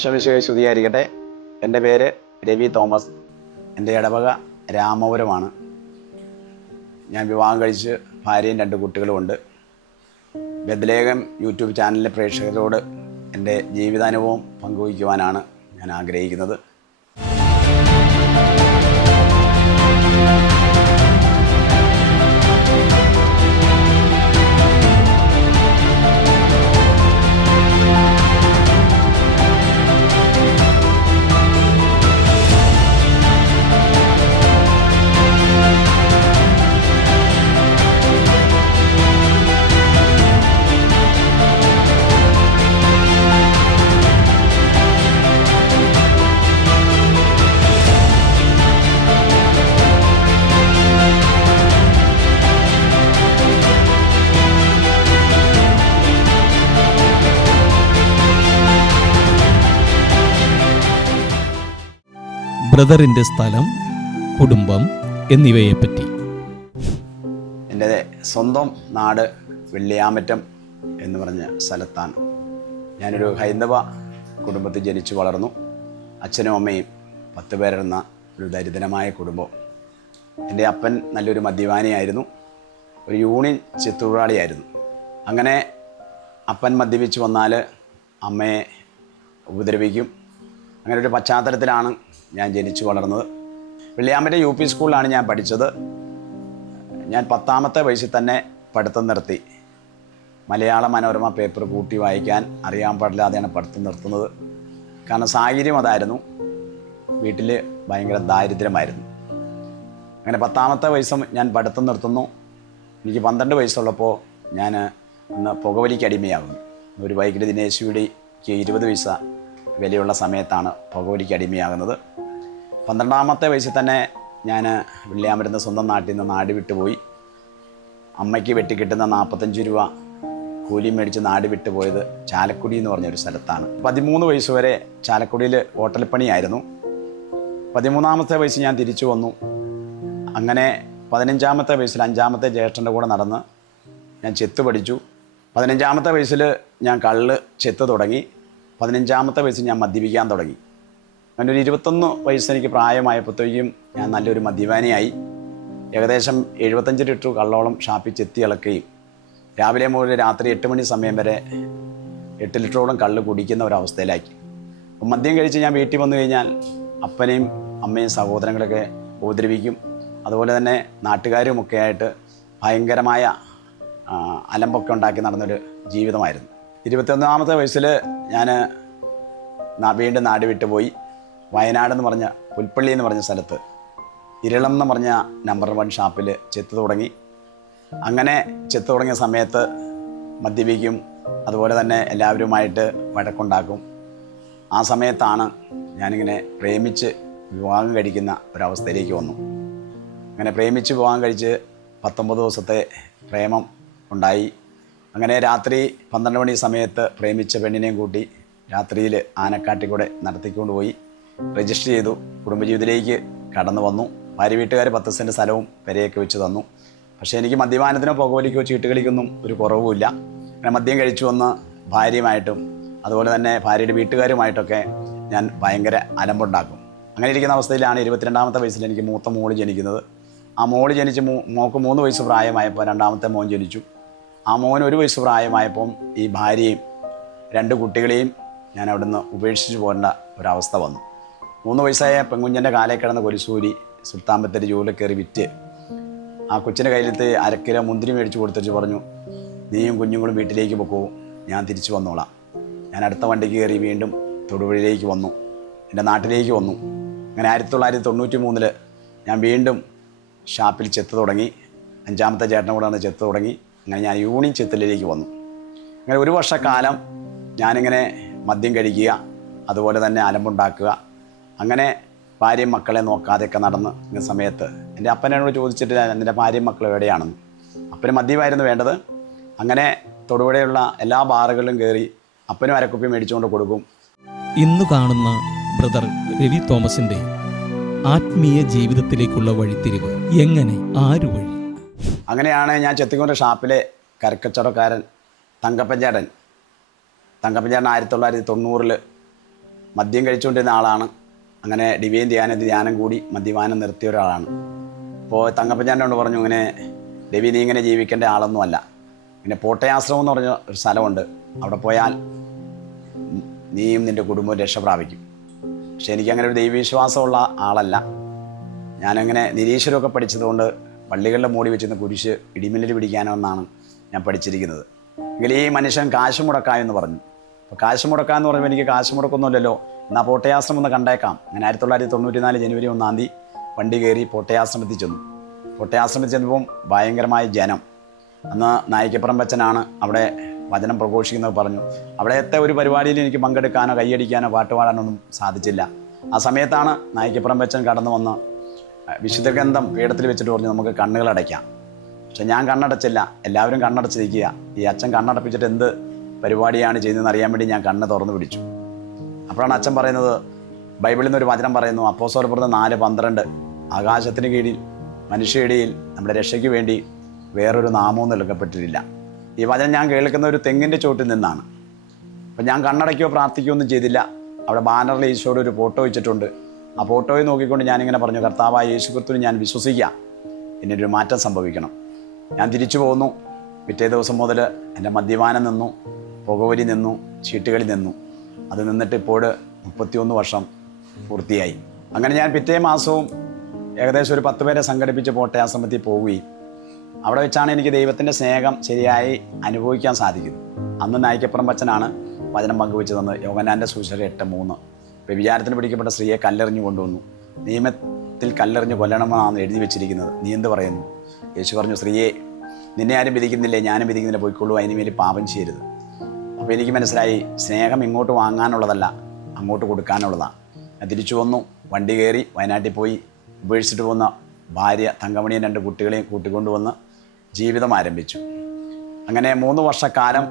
ഈശോമിശോയെ ശ്രുതിയായിരിക്കട്ടെ എന്റെ പേര് രവി തോമസ്. എന്റെ ഇടവക രാമപുരമാണ്. ഞാൻ വിവാഹം കഴിച്ച് ഭാര്യയും രണ്ട് കുട്ടികളുമുണ്ട് ബദലേഖം യൂട്യൂബ് ചാനലിലെ പ്രേക്ഷകരോട് എന്റെ ജീവിതാനുഭവം പങ്കുവയ്ക്കുവാനാണ് ഞാൻ ആഗ്രഹിക്കുന്നത്. ബ്രദറിന്റെ സ്ഥലം കുടുംബം എന്നിവയെപ്പറ്റി. എന്റെ സ്വന്തം നാട് വെള്ളിയാമറ്റം എന്ന് പറഞ്ഞ സ്ഥലത്താണ്. ഞാനൊരു ഹൈന്ദവ കുടുംബത്തിൽ ജനിച്ചു വളർന്നു. അച്ഛനും അമ്മയും പത്ത് പേരുന്ന ഒരു ദരിദ്രമായ കുടുംബം. എന്റെ അപ്പൻ നല്ലൊരു മദ്യപാനിയായിരുന്നു. ഒരു യൂണിയൻ ചിത്തൊഴിലാളിയായിരുന്നു അങ്ങനെ അപ്പൻ മദ്യപിച്ച് വന്നാൽ അമ്മയെ ഉപദ്രവിക്കും. അങ്ങനെ ഒരു പശ്ചാത്തലത്തിലാണ് ഞാൻ ജനിച്ചു വളർന്നത്. വെള്ളിയാമ്പറ്റ യു പി സ്കൂളിലാണ് ഞാൻ പഠിച്ചത്. ഞാൻ പത്താമത്തെ വയസ്സിൽ തന്നെ പഠിത്തം നിർത്തി. മലയാള മനോരമ പേപ്പർ കൂട്ടി വായിക്കാൻ അറിയാൻ പാടില്ലാതെയാണ് പഠിത്തം നിർത്തുന്നത്. കാരണം സാഹചര്യം അതായിരുന്നു. വീട്ടിൽ ഭയങ്കര ദാരിദ്ര്യമായിരുന്നു. അങ്ങനെ പത്താമത്തെ വയസ്സും ഞാൻ പഠിത്തം നിർത്തുന്നു. എനിക്ക് പന്ത്രണ്ട് വയസ്സുള്ളപ്പോൾ ഞാൻ ഒന്ന് പുകവലിക്ക് അടിമയാകുന്നു. ഒരു വൈകിട്ട് ദിനേശുവിടിക്ക് ഇരുപത് പൈസ വിലയുള്ള സമയത്താണ് പുകവലിക്ക് അടിമയാകുന്നത്. പന്ത്രണ്ടാമത്തെ വയസ്സിൽ തന്നെ ഞാൻ വെള്ളിയാമരുന്ന് സ്വന്തം നാട്ടിൽ നിന്ന് നാട് വിട്ടുപോയി. അമ്മയ്ക്ക് വെട്ടിക്കിട്ടുന്ന നാൽപ്പത്തഞ്ച് രൂപ കൂലി മേടിച്ച് നാട് വിട്ടുപോയത് ചാലക്കുടി എന്ന് പറഞ്ഞൊരു സ്ഥലത്താണ്. പതിമൂന്ന് വയസ്സ് വരെ ചാലക്കുടിയിൽ ഹോട്ടൽ പണിയായിരുന്നു. പതിമൂന്നാമത്തെ വയസ്സ് ഞാൻ തിരിച്ചു വന്നു. അങ്ങനെ പതിനഞ്ചാമത്തെ വയസ്സിൽ അഞ്ചാമത്തെ ജ്യേഷ്ഠന്റെ കൂടെ നടന്ന് ഞാൻ ചെത്ത് പഠിച്ചു. പതിനഞ്ചാമത്തെ വയസ്സിൽ ഞാൻ കള്ള് ചെത്ത് തുടങ്ങി. പതിനഞ്ചാമത്തെ വയസ്സിൽ ഞാൻ മദ്യപിക്കാൻ തുടങ്ങി. അങ്ങനെ ഒരു ഇരുപത്തൊന്ന് വയസ്സ് എനിക്ക് പ്രായമായപ്പോഴത്തേക്കും ഞാൻ നല്ലൊരു മദ്യപാനിയായി. ഏകദേശം എഴുപത്തഞ്ച് ലിറ്റർ കള്ളോളം ഷാപ്പിൽ ചെത്തി ഇളക്കുകയും രാവിലെ മുതൽ രാത്രി എട്ട് മണി സമയം വരെ എട്ട് ലിറ്ററോളം കള്ള് കുടിക്കുന്ന ഒരവസ്ഥയിലാക്കി. അപ്പം മദ്യം കഴിച്ച് ഞാൻ വീട്ടിൽ വന്നു കഴിഞ്ഞാൽ അപ്പനെയും അമ്മയും സഹോദരങ്ങളൊക്കെ ഉപദ്രവിക്കും. അതുപോലെ തന്നെ നാട്ടുകാരുമൊക്കെ ആയിട്ട് ഭയങ്കരമായ അലമ്പൊക്കെ ഉണ്ടാക്കി നടന്നൊരു ജീവിതമായിരുന്നു. ഇരുപത്തൊന്നാമത്തെ വയസ്സിൽ ഞാൻ വീണ്ടും നാട് വിട്ടു പോയി വയനാട് എന്ന് പറഞ്ഞ പുൽപ്പള്ളി എന്ന് പറഞ്ഞ സ്ഥലത്ത്. ഇരളം എന്ന് പറഞ്ഞ നമ്പർ വൺ ഷാപ്പിൽ ചെത്തു തുടങ്ങി. അങ്ങനെ ചെത്തു തുടങ്ങിയ സമയത്ത് മദ്യപിക്കും അതുപോലെ തന്നെ എല്ലാവരുമായിട്ട് വഴക്കുണ്ടാക്കും. ആ സമയത്താണ് ഞാനിങ്ങനെ പ്രേമിച്ച് വിവാഹം കഴിക്കുന്ന ഒരവസ്ഥയിലേക്ക് വന്നു. അങ്ങനെ പ്രേമിച്ച് വിവാഹം കഴിച്ച് പത്തൊമ്പത് ദിവസത്തെ പ്രേമം ഉണ്ടായി. അങ്ങനെ രാത്രി പന്ത്രണ്ട് മണി സമയത്ത് പ്രേമിച്ച പെണ്ണിനെയും കൂട്ടി രാത്രിയിൽ ആനക്കാട്ടിൽ കൂടെ നടത്തിക്കൊണ്ട് പോയി. രജിസ്റ്റർ ചെയ്തു. കുടുംബജീവിതത്തിലേക്ക് കടന്നു വന്നു. ഭാര്യ വീട്ടുകാർ പത്ത് സെന്റ് സ്ഥലവും പെരയൊക്കെ വെച്ച് തന്നു. പക്ഷേ എനിക്ക് മദ്യപാനത്തിനോ പുകവലിക്കോ ചീട്ടുകളിക്കൊന്നും ഒരു കുറവുമില്ല. അങ്ങനെ മദ്യം കഴിച്ചു വന്ന ഭാര്യയുമായിട്ടും അതുപോലെ തന്നെ ഭാര്യയുടെ വീട്ടുകാരുമായിട്ടൊക്കെ ഞാൻ ഭയങ്കര അലമ്പുണ്ടാക്കും. അങ്ങനെ ഇരിക്കുന്ന അവസ്ഥയിലാണ് ഇരുപത്തിരണ്ടാമത്തെ വയസ്സിൽ എനിക്ക് മൂത്ത മോൾ ജനിക്കുന്നത്. ആ മോൾ ജനിച്ച് മോക്ക് മൂന്ന് വയസ്സ് പ്രായമായപ്പോൾ രണ്ടാമത്തെ മോൻ ജനിച്ചു. ആ മോൻ ഒരു വയസ്സ് പ്രായമായപ്പം ഈ ഭാര്യയും രണ്ട് കുട്ടികളെയും ഞാൻ അവിടുന്ന് ഉപേക്ഷിച്ച് പോകേണ്ട ഒരവസ്ഥ വന്നു. മൂന്ന് വയസ്സായ പെൺകുഞ്ഞന്റെ കാലേ കിടന്ന കൊലിസൂരി സുൽത്താൻ ബത്തേരി ജോലി കയറി വിറ്റ് ആ കൊച്ചിന്റെ കയ്യിലത്തെ അരക്കിലോ മുന്തിരി മേടിച്ച് കൊടുത്തിട്ട് പറഞ്ഞു നീയും കുഞ്ഞുങ്ങളും വീട്ടിലേക്ക് പൊക്കോ ഞാൻ തിരിച്ചു വന്നോളാം. ഞാൻ അടുത്ത വണ്ടിക്ക് കയറി വീണ്ടും തൊടുപുഴയിലേക്ക് വന്നു എന്റെ നാട്ടിലേക്ക് വന്നു. അങ്ങനെ ആയിരത്തി തൊള്ളായിരത്തി തൊണ്ണൂറ്റി മൂന്നിൽ ഞാൻ വീണ്ടും ഷാപ്പിൽ ചെത്ത് തുടങ്ങി അഞ്ചാമത്തെ ചേട്ടനും വന്ന് ചെത്ത് തുടങ്ങി അങ്ങനെ ഞാൻ യൂണിയൻ ചെത്തലിലേക്ക് വന്നു. അങ്ങനെ ഒരു വർഷക്കാലം ഞാനിങ്ങനെ മദ്യം കഴിക്കുക അതുപോലെ തന്നെ അലമ്പുണ്ടാക്കുക അങ്ങനെ ഭാര്യയും മക്കളെ നോക്കാതെയൊക്കെ നടന്ന് ഇങ്ങനെ സമയത്ത് എന്റെ അപ്പനോട് ചോദിച്ചിട്ട് എന്റെ ഭാര്യയും മക്കളും എവിടെയാണെന്ന്. അപ്പന് മദ്യമായിരുന്നു വേണ്ടത്. അങ്ങനെ തൊടുപുഴയുള്ള എല്ലാ ബാറുകളിലും കയറി അപ്പനും അരക്കുപ്പി മേടിച്ചുകൊണ്ട് കൊടുക്കും. ഇന്ന് കാണുന്ന ബ്രദർ രവി തോമസിന്റെ ആത്മീയ ജീവിതത്തിലേക്കുള്ള വഴിത്തിരിവ് എങ്ങനെ ആരു വഴി? അങ്ങനെയാണ് ഞാൻ ചെത്തിക്കൊണ്ട് ഷാപ്പിലെ കരക്കച്ചവടക്കാരൻ തങ്കപ്പഞ്ചേട്ടൻ. തങ്കപ്പഞ്ചേട്ടൻ ആയിരത്തി തൊള്ളായിരത്തി തൊണ്ണൂറിൽ മദ്യം കഴിച്ചുകൊണ്ടിരുന്ന ആളാണ്. അങ്ങനെ ഡിവൈൻ ധ്യാനത്തിൽ ധ്യാനം കൂടി മദ്യപാനം നിർത്തിയ ഒരാളാണ്. അപ്പോൾ തങ്കപ്പഞ്ചാനോട് പറഞ്ഞു ഇങ്ങനെ രവി നീ ഇങ്ങനെ ജീവിക്കേണ്ട ആളൊന്നുമല്ല പിന്നെ പോട്ടയാശ്രമം എന്ന് പറഞ്ഞ ഒരു സ്ഥലമുണ്ട്. അവിടെ പോയാൽ നീയും നിന്റെ കുടുംബവും രക്ഷ പ്രാപിക്കും. പക്ഷെ എനിക്കങ്ങനെ ഒരു ദൈവവിശ്വാസമുള്ള ആളല്ല. ഞാനങ്ങനെ നിരീശ്വരമൊക്കെ പഠിച്ചതുകൊണ്ട് പള്ളികളിലെ മൂടി വെച്ചിരുന്ന കുരിശ് ഇടിമിന്നൽ പിടിക്കാനോ എന്നാണ് ഞാൻ പഠിച്ചിരിക്കുന്നത്. എങ്കിൽ ഈ മനുഷ്യൻ കാശ് മുടക്കാമെന്ന് പറഞ്ഞു. അപ്പോൾ കാശ് മുടക്കാമെന്ന് പറയുമ്പോൾ എനിക്ക് കാശ് മുടക്കൊന്നുമില്ലല്ലോ. എന്നാൽ പോട്ടയാശ്രമം ഒന്ന് കണ്ടേക്കാം. അങ്ങനെ ആയിരത്തി തൊള്ളായിരത്തി തൊണ്ണൂറ്റി നാല് ജനുവരി ഒന്നാം തീയതി വണ്ടി കയറി പോട്ടയാശ്രമത്തിൽ ചെന്നു. പോട്ടയാശ്രമത്തിൽ ചെന്നപ്പം ഭയങ്കരമായ ജനം. അന്ന് നായിക്കപ്പുറം ബച്ചനാണ് അവിടെ വചനം പ്രഘോഷിക്കുന്നത് പറഞ്ഞു. അവിടത്തെ ഒരു പരിപാടിയിൽ എനിക്ക് പങ്കെടുക്കാനോ കൈയടിക്കാനോ പാട്ട് പാടാനൊന്നും സാധിച്ചില്ല. ആ സമയത്താണ് നായിക്കപ്പുറം ബച്ചൻ കടന്നു വന്ന് വിശുദ്ധ ഗ്രന്ഥം പീഠത്തിൽ വെച്ചിട്ട് പറഞ്ഞു നമുക്ക് കണ്ണുകൾ അടയ്ക്കാം. പക്ഷെ ഞാൻ കണ്ണടച്ചില്ല. എല്ലാവരും കണ്ണടച്ചിരിക്കുക. ഈ അച്ഛൻ കണ്ണടപ്പിച്ചിട്ട് എന്ത് പരിപാടിയാണ് ചെയ്യുന്നതെന്ന് അറിയാൻ വേണ്ടി ഞാൻ കണ്ണ് തുറന്നു പിടിച്ചു. അപ്പോഴാണ് അച്ഛൻ പറയുന്നത് ബൈബിളിൽ നിന്ന് ഒരു വചനം പറയുന്നു അപ്പോസ്വലപ്പുറത്ത് നാല് പന്ത്രണ്ട് ആകാശത്തിന് കീഴിൽ മനുഷ്യയിടയിൽ നമ്മുടെ രക്ഷയ്ക്ക് വേണ്ടി വേറൊരു നാമവും നൽകപ്പെട്ടിട്ടില്ല. ഈ വചനം ഞാൻ കേൾക്കുന്ന ഒരു തെങ്ങിന്റെ ചോട്ടിൽ നിന്നാണ്. അപ്പം ഞാൻ കണ്ണടയ്ക്കോ പ്രാർത്ഥിക്കുകയോ ഒന്നും ചെയ്തില്ല. അവിടെ ബാനറിൽ ഈശോയുടെ ഒരു ഫോട്ടോ വെച്ചിട്ടുണ്ട്. ആ ഫോട്ടോയിൽ നോക്കിക്കൊണ്ട് ഞാനിങ്ങനെ പറഞ്ഞു കർത്താവായ യേശു ക്രിസ്തുവിന് ഞാൻ വിശ്വസിക്കാം. എന്നൊരു മാറ്റം സംഭവിക്കണം. ഞാൻ തിരിച്ചു പോന്നു. പിറ്റേ ദിവസം മുതൽ എന്റെ മദ്യപാനം നിന്നു പുകവലി നിന്നു ചീട്ടുകളി നിന്നു. അത് നിന്നിട്ട് ഇപ്പോൾ മുപ്പത്തിയൊന്ന് വർഷം പൂർത്തിയായി. അങ്ങനെ ഞാൻ പിറ്റേ മാസവും ഏകദേശം ഒരു പത്ത് പേരെ സംഘടിപ്പിച്ച് പോട്ടെ ആശ്രമത്തിൽ പോവുകയും അവിടെ വെച്ചാണ് എനിക്ക് ദൈവത്തിന്റെ സ്നേഹം ശരിയായി അനുഭവിക്കാൻ സാധിക്കുന്നത്. അന്ന് നായിക്കപ്പുറം അച്ഛനാണ് വചനം പങ്കുവെച്ച് തന്നത് യോഗനാന്റെ സൂചന എട്ട് മൂന്ന്. വ്യഭിചാരത്തിന് പിടിക്കപ്പെട്ട സ്ത്രീയെ കല്ലെറിഞ്ഞു കൊണ്ടുവന്നു. നിയമത്തിൽ കല്ലെറിഞ്ഞ് കൊല്ലണമെന്നാണ് എഴുതി വെച്ചിരിക്കുന്നത്. നീ എന്ത് പറയുന്നു? യേശു പറഞ്ഞു സ്ത്രീയെ നിന്നെ ആരും വിധിക്കുന്നില്ലേ? ഞാനും വിധിക്കുന്നില്ല. പോയിക്കൊള്ളൂ. അതിന് മേൽ പാപം ചെയ്യരുത്. അപ്പോൾ എനിക്ക് മനസ്സിലായി സ്നേഹം ഇങ്ങോട്ട് വാങ്ങാനുള്ളതല്ല അങ്ങോട്ട് കൊടുക്കാനുള്ളതാണ് ഞാൻ തിരിച്ചു വന്നു വണ്ടി കയറി വയനാട്ടിൽ പോയി ഉപേക്ഷിച്ചിട്ട് പോകുന്ന ഭാര്യ തങ്കമണിയും രണ്ട് കുട്ടികളെയും കൂട്ടിക്കൊണ്ടുവന്ന് ജീവിതം ആരംഭിച്ചു. അങ്ങനെ മൂന്ന് വർഷക്കാലം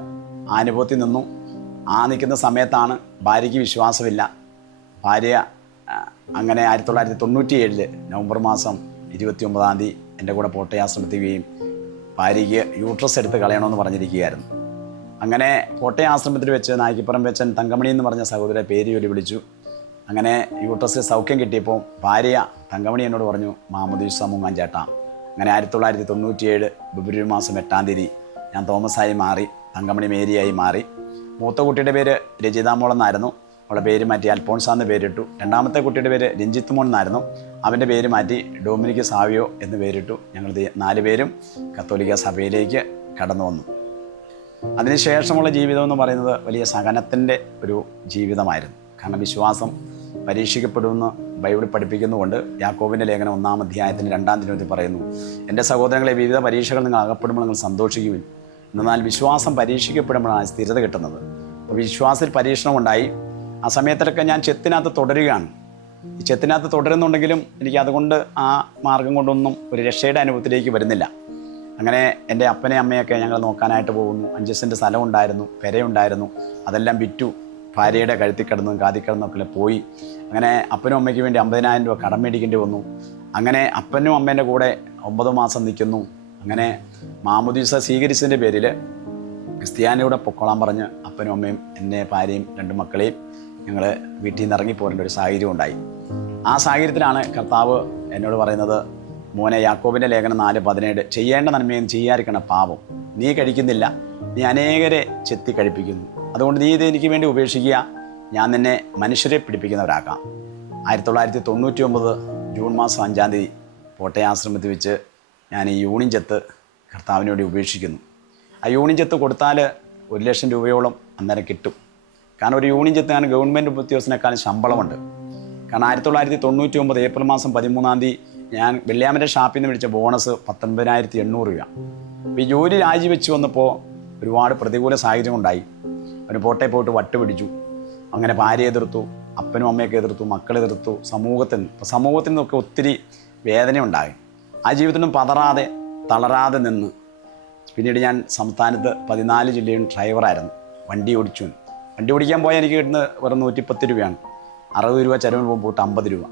അനുഭവത്തിൽ നിന്നു. ആ നിൽക്കുന്ന സമയത്താണ് ഭാര്യയ്ക്ക് വിശ്വാസമില്ല. ഭാര്യ അങ്ങനെ ആയിരത്തി തൊള്ളായിരത്തി തൊണ്ണൂറ്റി ഏഴിൽ നവംബർ മാസം ഇരുപത്തി ഒമ്പതാം തീയതി എന്റെ കൂടെ പോട്ടയാശ്രമത്തിക്കുകയും ഭാര്യയ്ക്ക് യൂട്രസ് എടുത്ത് കളയണമെന്ന് പറഞ്ഞിരിക്കുകയായിരുന്നു. അങ്ങനെ കോട്ടയം ആശ്രമത്തിൽ വെച്ച് നായിക്കപ്പുറം വെച്ചൻ തങ്കമണി എന്ന് പറഞ്ഞ സഹോദരനെ പേര് ചൊല്ലി വിളിച്ചു. അങ്ങനെ യൂട്രസിൽ സൗഖ്യം കിട്ടിയപ്പോൾ ഭാര്യ തങ്കമണി എന്നോട് പറഞ്ഞു മാമുദീസ ചേട്ടാ അങ്ങനെ ആയിരത്തി തൊള്ളായിരത്തി തൊണ്ണൂറ്റിയേഴ് ഫെബ്രുവരി മാസം എട്ടാം തീയതി ഞാൻ തോമസായി മാറി തങ്കമണി മേരിയായി മാറി. മൂത്ത കുട്ടിയുടെ പേര് രജിത മോൾ എന്നായിരുന്നു. അവളുടെ പേര് മാറ്റി അൽഫോൺസാന്ന് പേരിട്ടു. രണ്ടാമത്തെ കുട്ടിയുടെ പേര് രഞ്ജിത്ത് മോൻ എന്നായിരുന്നു. അവന്റെ പേര് മാറ്റി ഡൊമിനിക് സാവിയോ എന്ന് പേരിട്ടു. ഞങ്ങൾ നാല് പേരും കത്തോലിക്ക സഭയിലേക്ക് കടന്നു വന്നു. അതിനുശേഷമുള്ള ജീവിതം എന്ന് പറയുന്നത് വലിയ സഹനത്തിന്റെ ഒരു ജീവിതമായിരുന്നു. കാരണം വിശ്വാസം പരീക്ഷിക്കപ്പെടുമെന്ന് ബൈബിൾ പഠിപ്പിക്കുന്നതുകൊണ്ട് യാക്കോബിന്റെ ലേഖനം ഒന്നാം അധ്യായത്തിന് രണ്ടാം ദിനത്തിൽ പറയുന്നു എന്റെ സഹോദരങ്ങളെ വിവിധ പരീക്ഷകൾ നിങ്ങൾ അകപ്പെടുമ്പോൾ നിങ്ങൾ സന്തോഷിക്കുവിൻ. എന്നാൽ വിശ്വാസം പരീക്ഷിക്കപ്പെടുമ്പോഴാണ് സ്ഥിരത കിട്ടുന്നത്. അപ്പോൾ വിശ്വാസത്തിൽ പരീക്ഷണം ഉണ്ടായി. ആ സമയത്തൊക്കെ ഞാൻ ചെത്തിനകത്ത് തുടരുകയാണ്. ഈ ചെത്തിനകത്ത് തുടരുന്നുണ്ടെങ്കിലും എനിക്ക് അതുകൊണ്ട് ആ മാർഗം കൊണ്ടൊന്നും ഒരു രക്ഷയുടെ അനുഭവത്തിലേക്ക് വരുന്നില്ല. അങ്ങനെ എന്റെ അപ്പനെ അമ്മയൊക്കെ ഞങ്ങൾ നോക്കാനായിട്ട് പോകുന്നു. അഞ്ച് സെന്റ് സ്ഥലം ഉണ്ടായിരുന്നു പെരയുണ്ടായിരുന്നു. അതെല്ലാം വിറ്റു. ഭാര്യയുടെ കഴുത്തി കിടന്നും കാതി കിടന്നൊക്കെ പോയി. അങ്ങനെ അപ്പനും അമ്മയ്ക്ക് വേണ്ടി അമ്പതിനായിരം രൂപ കടം മേടിക്കേണ്ടി വന്നു. അങ്ങനെ അപ്പനും അമ്മേന്റെ കൂടെ ഒമ്പത് മാസം നിൽക്കുന്നു. അങ്ങനെ മാമുദീസ സ്വീകരിച്ചതിന്റെ പേരിൽ ക്രിസ്ത്യാനിയുടെ പൊക്കോളാൻ പറഞ്ഞ് അപ്പനും അമ്മയും എന്റെ ഭാര്യയും രണ്ട് മക്കളെയും ഞങ്ങൾ വീട്ടിൽ നിന്ന് ഇറങ്ങിപ്പോരേണ്ട ഒരു സാഹചര്യം ഉണ്ടായി ആ സാഹചര്യത്തിലാണ് കർത്താവ് എന്നോട് പറയുന്നത് മോനെ യാക്കോബിന്റെ ലേഖനം നാല് പതിനേഴ്. ചെയ്യേണ്ട നന്മയും ചെയ്യാതിരിക്കണം പാപം നീ കഴിക്കുന്നില്ല. നീ അനേകരെ ചെത്തി കഴിപ്പിക്കുന്നു. അതുകൊണ്ട് നീ ഇത് എനിക്ക് വേണ്ടി ഉപേക്ഷിക്കുക. ഞാൻ നിന്നെ മനുഷ്യരെ പിടിപ്പിക്കുന്നവരാക്കാം. ആയിരത്തി തൊള്ളായിരത്തി തൊണ്ണൂറ്റി ഒമ്പത് ജൂൺ മാസം അഞ്ചാം തീയതി പോട്ടയാശ്രമത്തിൽ വെച്ച് ഞാൻ ഈ യൂണിൻ ചെത്ത് കർത്താവിന് വേണ്ടി ഉപേക്ഷിക്കുന്നു. ആ യൂണിൻ ചെത്ത് കൊടുത്താൽ ഒരു ലക്ഷം രൂപയോളം അന്നേരം കിട്ടും. കാരണം ഒരു യൂണിൻ ഞാൻ ഗവൺമെന്റ് ഉദ്യോഗസ്ഥനേക്കാളും ശമ്പളമുണ്ട്. കാരണം ആയിരത്തി തൊള്ളായിരത്തി തൊണ്ണൂറ്റി ഒമ്പത് ഏപ്രിൽ മാസം പതിമൂന്നാം തീയതി ഞാൻ വെള്ളിയാമന്റെ ഷാപ്പിൽ നിന്ന് വിളിച്ച ബോണസ് പത്തൊൻപതിനായിരത്തി എണ്ണൂറ് രൂപ. അപ്പോൾ ഈ ജോലി രാജിവെച്ച് വന്നപ്പോൾ ഒരുപാട് പ്രതികൂല സാഹചര്യം ഉണ്ടായി. അവന് പോട്ടെ പോയിട്ട് വട്ട് പിടിച്ചു. അങ്ങനെ ഭാര്യ എതിർത്തു അപ്പനും അമ്മയൊക്കെ എതിർത്തു മക്കളെ എതിർത്തു സമൂഹത്തിൽ നിന്ന് സമൂഹത്തിൽ നിന്നൊക്കെ ഒത്തിരി വേദന ഉണ്ടായി. ആ ജീവിതത്തിനും പതറാതെ തളരാതെ നിന്ന് പിന്നീട് ഞാൻ സംസ്ഥാനത്ത് പതിനാല് ജില്ലയും ഡ്രൈവറായിരുന്നു വണ്ടി ഓടിച്ചു. വണ്ടി ഓടിക്കാൻ പോയാൽ എനിക്ക് കിട്ടുന്നത് വെറും നൂറ്റിപ്പത്ത് രൂപയാണ്. അറുപത് രൂപ ചിലവിന് പോകുമ്പോൾ അമ്പത് രൂപ.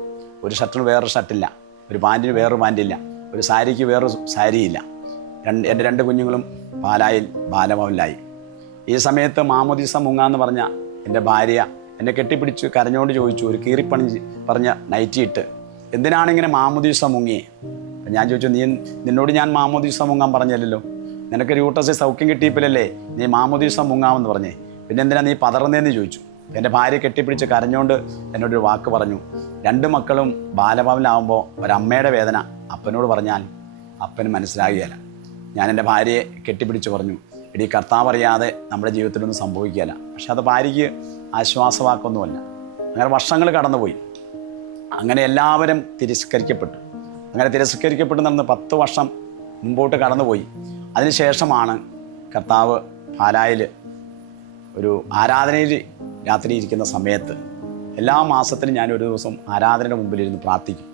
ഒരു ഷർട്ടിന് വേറൊരു ഷർട്ടില്ല ഒരു പാന്റിന് വേറൊരു പാന്റില്ല ഒരു സാരിക്ക് വേറൊരു സാരിയില്ല. രണ്ട് എന്റെ രണ്ട് കുഞ്ഞുങ്ങളും പാലായിൽ ബാലഭവനിലായി. ഈ സമയത്ത് മാമോദീസ മുങ്ങ എന്ന് പറഞ്ഞ എന്റെ ഭാര്യ എന്നെ കെട്ടിപ്പിടിച്ച് കരഞ്ഞോണ്ട് ചോദിച്ചു ഒരു കീറിപ്പണി പറഞ്ഞ നൈറ്റി ഇട്ട് എന്തിനാണ് ഇങ്ങനെ മാമുദീസ മുങ്ങിയേ? അപ്പം ഞാൻ ചോദിച്ചു നീ നിന്നോട് ഞാൻ മാമോദീസ മുങ്ങാൻ പറഞ്ഞല്ലോ നിനക്ക് യൂട്ടസ് സൗഖ്യം കിട്ടിയപ്പോഴല്ലേ നീ മാമോദീസ മുങ്ങാമെന്ന് പറഞ്ഞേ. പിന്നെ എന്തിനാ നീ പതറുന്നതെന്ന് ചോദിച്ചു. എന്റെ ഭാര്യ കെട്ടിപ്പിടിച്ച് കരഞ്ഞോണ്ട് എന്നോടൊരു വാക്ക് പറഞ്ഞു. രണ്ട് മക്കളും ബാലഭവനിലാവുമ്പോൾ ഒരമ്മയുടെ വേദന അപ്പനോട് പറഞ്ഞാൽ അപ്പന് മനസ്സിലാകുകയില്ല. ഞാൻ എന്റെ ഭാര്യയെ കെട്ടിപ്പിടിച്ച് പറഞ്ഞു. ഇടി കർത്താവ് അറിയാതെ നമ്മുടെ ജീവിതത്തിലൊന്നും സംഭവിക്കുകയില്ല. പക്ഷെ അത് ഭാര്യയ്ക്ക് ആശ്വാസവാക്കൊന്നുമല്ല. അങ്ങനെ വർഷങ്ങൾ കടന്നുപോയി. അങ്ങനെ എല്ലാവരും തിരസ്കരിക്കപ്പെട്ടു. അങ്ങനെ തിരസ്കരിക്കപ്പെട്ട് നടന്ന് പത്ത് വർഷം മുമ്പോട്ട് കടന്നുപോയി. അതിനുശേഷമാണ് കർത്താവ് പാലായിൽ ഒരു ആരാധനയിൽ രാത്രി ഇരിക്കുന്ന സമയത്ത് എല്ലാ മാസത്തിലും ഞാൻ ഒരു ദിവസം ആരാധനയുടെ മുമ്പിലിരുന്ന് പ്രാർത്ഥിക്കും.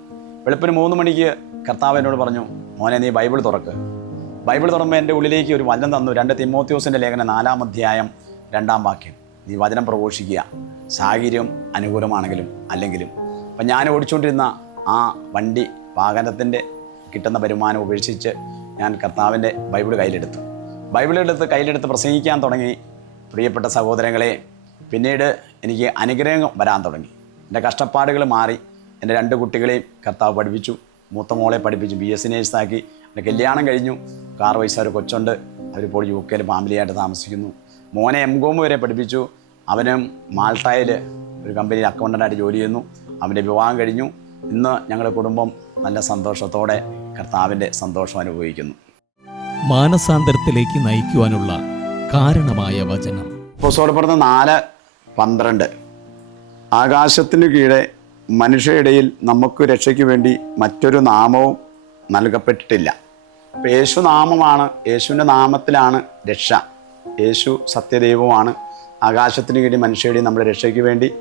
വെളുപ്പിന് മൂന്ന് മണിക്ക് കർത്താവ് എന്നോട് പറഞ്ഞു മോനെ നീ ബൈബിൾ തുറക്ക്. ബൈബിൾ തുറമ്പോൾ എന്റെ ഉള്ളിലേക്ക് ഒരു വചനം തന്നു. രണ്ട് തിമോത്യോസിന്റെ ലേഖന നാലാം അധ്യായം രണ്ടാം വാക്യം. നീ വചനം പ്രഘോഷിക്കുക. സാഹചര്യം അനുകൂലമാണെങ്കിലും അല്ലെങ്കിലും. അപ്പം ഞാൻ ഓടിച്ചുകൊണ്ടിരുന്ന ആ വണ്ടി വാഹനത്തിന്റെ കിട്ടുന്ന വരുമാനം ഉപേക്ഷിച്ച് ഞാൻ കർത്താവിന്റെ ബൈബിൾ കയ്യിലെടുത്തു. ബൈബിൾ കയ്യിലെടുത്ത് പ്രസംഗിക്കാൻ തുടങ്ങി. പ്രിയപ്പെട്ട സഹോദരങ്ങളെ പിന്നീട് എനിക്ക് അനുഗ്രഹം വരാൻ തുടങ്ങി. എന്റെ കഷ്ടപ്പാടുകൾ മാറി. എന്റെ രണ്ട് കുട്ടികളെയും കർത്താവ് പഠിപ്പിച്ചു. മൂത്ത മോളെ പഠിപ്പിച്ചു. ബി എസ് സി നേഴ്സാക്കി എന്റെ കല്യാണം കഴിഞ്ഞു. കാർ വയസ്സാർ കൊച്ചുണ്ട്. അവരിപ്പോൾ യു കെയിൽ ഫാമിലിയായിട്ട് താമസിക്കുന്നു. മോനെ എം കോം വരെ പഠിപ്പിച്ചു. അവനും മാൾട്ടായിൽ ഒരു കമ്പനിയിൽ അക്കൗണ്ടന്റായിട്ട് ജോലി ചെയ്യുന്നു. അവന്റെ വിവാഹം കഴിഞ്ഞു. ഇന്ന് ഞങ്ങളുടെ കുടുംബം നല്ല സന്തോഷത്തോടെ കർത്താവിന്റെ സന്തോഷം അനുഭവിക്കുന്നു. മാനസാന്തരത്തിലേക്ക് നയിക്കുവാനുള്ള കാരണമായ വചനം. പുസ്തകപ്പെടുന്ന നാല് പന്ത്രണ്ട്. ആകാശത്തിനു കീഴെ മനുഷ്യയിടയിൽ നമുക്ക് രക്ഷയ്ക്ക് വേണ്ടി മറ്റൊരു നാമവും നൽകപ്പെട്ടിട്ടില്ല. യേശു നാമമാണ് യേശുവിന്റെ നാമത്തിലാണ് രക്ഷ. യേശു സത്യദൈവമാണ് ആകാശത്തിന് കീഴിൽ മനുഷ്യയുടെയും നമ്മുടെ രക്ഷയ്ക്ക് വേണ്ടി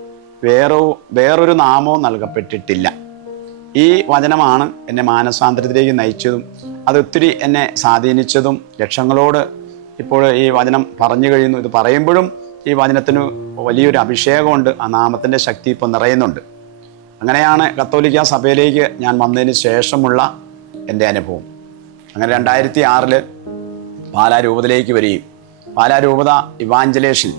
വേറെ വേറൊരു നാമവും നൽകപ്പെട്ടിട്ടില്ല. ഈ വചനമാണ് എന്നെ മാനസാന്തരത്തിലേക്ക് നയിച്ചതും അത് ഒത്തിരി എന്നെ സ്വാധീനിച്ചതും ലക്ഷങ്ങളോട് ഇപ്പോൾ ഈ വചനം പറഞ്ഞു കഴിയുന്നു. ഇത് പറയുമ്പോഴും ഈ വചനത്തിന് വലിയൊരു അഭിഷേകമുണ്ട്. ആ നാമത്തിന്റെ ശക്തി ഇപ്പോൾ നിറയുന്നുണ്ട്. അങ്ങനെയാണ് കത്തോലിക്ക സഭയിലേക്ക് ഞാൻ വന്നതിന് ശേഷമുള്ള എന്റെ അനുഭവം. അങ്ങനെ രണ്ടായിരത്തി ആറിൽ പാലാരൂപതയിലേക്ക് വരികയും പാലാരൂപത ഇവാഞ്ചലേഷൻ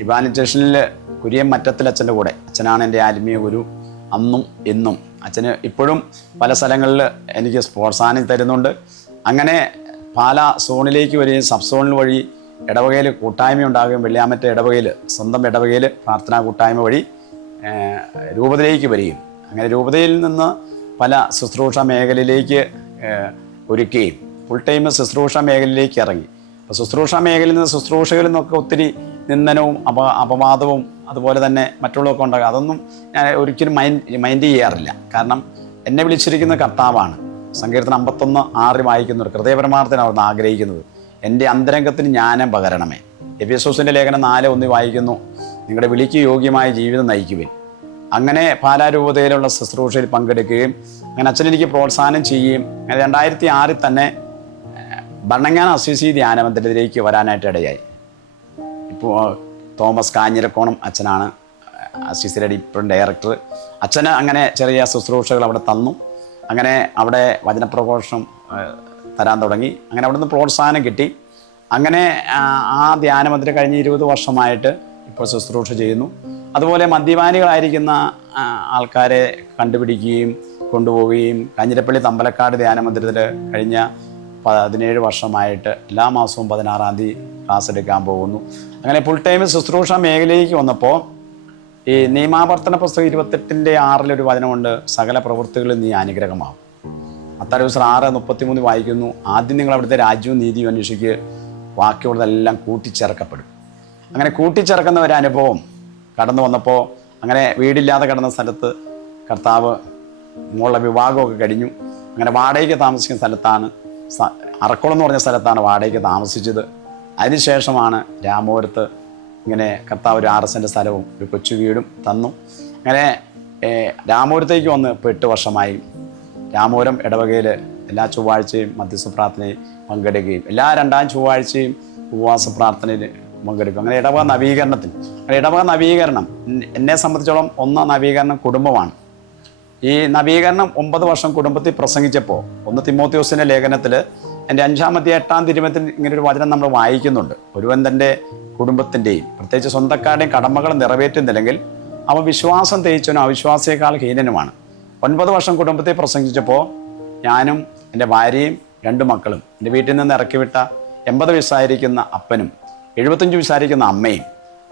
ഇവാഞ്ചലേഷനിൽ കുര്യൻ മറ്റത്തിൽ അച്ഛന്റെ കൂടെ. അച്ഛനാണ് എന്റെ ആത്മീയ ഗുരു അന്നും എന്നും അച്ഛന് ഇപ്പോഴും പല സ്ഥലങ്ങളിൽ എനിക്ക് പ്രോത്സാഹനം തരുന്നുണ്ട്. അങ്ങനെ പാല സോണിലേക്ക് വരികയും സബ് സോണിൽ വഴി ഇടവകയിൽ കൂട്ടായ്മ ഉണ്ടാകുകയും വെള്ളിയാമറ്റ ഇടവകയിൽ സ്വന്തം ഇടവകയിൽ പ്രാർത്ഥനാ കൂട്ടായ്മ വഴി രൂപതയിലേക്ക് വരികയും. അങ്ങനെ രൂപതയിൽ നിന്ന് പല ശുശ്രൂഷ മേഖലയിലേക്ക് ഒരുക്കുകയും. ഫുൾ ടൈം ശുശ്രൂഷ മേഖലയിലേക്ക് ഇറങ്ങി. അപ്പോൾ ശുശ്രൂഷ മേഖലയിൽ നിന്ന് ശുശ്രൂഷകളിൽ നിന്നൊക്കെ ഒത്തിരി നിന്ദനവും അപ അപവാദവും അതുപോലെ തന്നെ മറ്റുള്ളതൊക്കെ ഉണ്ടാകും. അതൊന്നും ഞാൻ ഒരിക്കലും മൈൻഡ് മൈൻഡ് ചെയ്യാറില്ല. കാരണം എന്നെ വിളിച്ചിരിക്കുന്ന കർത്താവാണ്. സങ്കീർത്തനം അമ്പത്തൊന്ന് ആറിൽ വായിക്കുന്നവർ ഹൃദയപരമാർത്ഥത്തിന് അവിടുന്ന് ആഗ്രഹിക്കുന്നത് എന്റെ അന്തരംഗത്തിന് ജ്ഞാനം പകരണമേ. എഫിയസോസിന്റെ ലേഖനം നാല് ഒന്ന് വായിക്കുന്നു. നിങ്ങളുടെ വിളിക്ക് യോഗ്യമായ ജീവിതം നയിക്കുവിൻ. അങ്ങനെ പാലാരൂപതയിലുള്ള ശുശ്രൂഷയിൽ പങ്കെടുക്കുകയും അങ്ങനെ അച്ഛൻ എനിക്ക് പ്രോത്സാഹനം ചെയ്യുകയും അങ്ങനെ രണ്ടായിരത്തി ആറിൽ തന്നെ ഭരണങ്ങാൻ അസിസി ധ്യാനമന്ദിരത്തിലേക്ക് വരാനായിട്ട് ഇടയായി. ഇപ്പോൾ തോമസ് കാഞ്ഞിരക്കോണം അച്ഛനാണ് അസിസിയുടെ ഇപ്പോഴും ഡയറക്ടർ. അച്ഛന് അങ്ങനെ ചെറിയ ശുശ്രൂഷകൾ അവിടെ തന്നു. അങ്ങനെ അവിടെ വചനപ്രഘോഷണം തരാൻ തുടങ്ങി. അങ്ങനെ അവിടെ നിന്ന് പ്രോത്സാഹനം കിട്ടി. അങ്ങനെ ആ, ധ്യാനമന്ത്രി കഴിഞ്ഞ് ഇരുപത് വർഷമായിട്ട് ഇപ്പോൾ ശുശ്രൂഷ ചെയ്യുന്നു. അതുപോലെ മദ്യപാനികളായിരിക്കുന്ന ആൾക്കാരെ കണ്ടുപിടിക്കുകയും കൊണ്ടുപോവുകയും കാഞ്ഞിരപ്പള്ളി തമ്പലക്കാട് ധ്യാനമന്ദിരത്തിൽ കഴിഞ്ഞ പതിനേഴ് വർഷമായിട്ട് എല്ലാ മാസവും പതിനാറാം തീയതി ക്ലാസ് എടുക്കാൻ പോകുന്നു. അങ്ങനെ ഫുൾ ടൈം ശുശ്രൂഷ മേഖലയിലേക്ക് വന്നപ്പോൾ ഈ നിയമാവർത്തന പുസ്തകം ഇരുപത്തെട്ടിന്റെ ആറിലൊരു വചനമുണ്ട് സകല പ്രവൃത്തികളും നീ അനുഗ്രഹമാവും. അത്താരൂസർ ആറ് മുപ്പത്തിമൂന്ന് വായിക്കുന്നു ആദ്യം നിങ്ങൾ അവിടുത്തെ രാജ്യവും നീതിയും അന്വേഷിക്ക് ബാക്കിയുള്ളതെല്ലാം കൂട്ടിച്ചേർക്കപ്പെടും. അങ്ങനെ കൂട്ടിച്ചേർക്കുന്ന ഒരു അനുഭവം കടന്നു വന്നപ്പോൾ അങ്ങനെ വീടില്ലാതെ കിടന്ന സ്ഥലത്ത് കർത്താവ് മോളുടെ വിവാഹമൊക്കെ കഴിഞ്ഞു. അങ്ങനെ വാടകയ്ക്ക് താമസിക്കുന്ന സ്ഥലത്താണ് അറക്കുളം എന്ന് പറഞ്ഞ സ്ഥലത്താണ് വാടകയ്ക്ക് താമസിച്ചത്. അതിനുശേഷമാണ് രാമപുരത്ത് ഇങ്ങനെ കർത്താവ് ഒരു ആർ എസിന്റെ സ്ഥലവും ഒരു കൊച്ചു വീടും തന്നു. അങ്ങനെ രാമപുരത്തേക്ക് വന്ന് ഇപ്പോൾ എട്ട് വർഷമായി. രാമപുരം ഇടവകയിൽ എല്ലാ ചൊവ്വാഴ്ചയും മധ്യസ്ഥ പ്രാർത്ഥനയിൽ പങ്കെടുക്കുകയും എല്ലാ രണ്ടാം ചൊവ്വാഴ്ചയും ഉപവാസ പ്രാർത്ഥനയിൽ പങ്കെടുക്കും. അങ്ങനെ ഇടവക നവീകരണത്തിൽ അങ്ങനെ ഇടവക നവീകരണം എന്നെ- സംബന്ധിച്ചോളം ഒന്നാം നവീകരണം കുടുംബമാണ്. ഈ നവീകരണം ഒമ്പത് വർഷം കുടുംബത്തിൽ പ്രസംഗിച്ചപ്പോൾ ഒന്ന് തിമോത്യോസിന്റെ ലേഖനത്തിൽ എന്റെ അഞ്ചാമത്തെ എട്ടാം തിരുമത്തിൽ ഇങ്ങനെ ഒരു വചനം നമ്മൾ വായിക്കുന്നുണ്ട്. ഒരുവൻ തന്റെ കുടുംബത്തിന്റെയും പ്രത്യേകിച്ച് സ്വന്തക്കാരുടെയും കടമകൾ നിറവേറ്റുന്നില്ലെങ്കിൽ അവൻ വിശ്വാസം തേച്ചനും അവിശ്വാസിയേക്കാൾ ഹീനനുമാണ്. ഒൻപത് വർഷം കുടുംബത്തെ പ്രസംഗിച്ചപ്പോൾ ഞാനും എന്റെ ഭാര്യയും രണ്ട് മക്കളും എന്റെ വീട്ടിൽ നിന്ന് ഇറക്കിവിട്ട എൺപത് വയസ്സായിരിക്കുന്ന അപ്പനും എഴുപത്തഞ്ച് വയസ്സായിരിക്കുന്ന അമ്മയും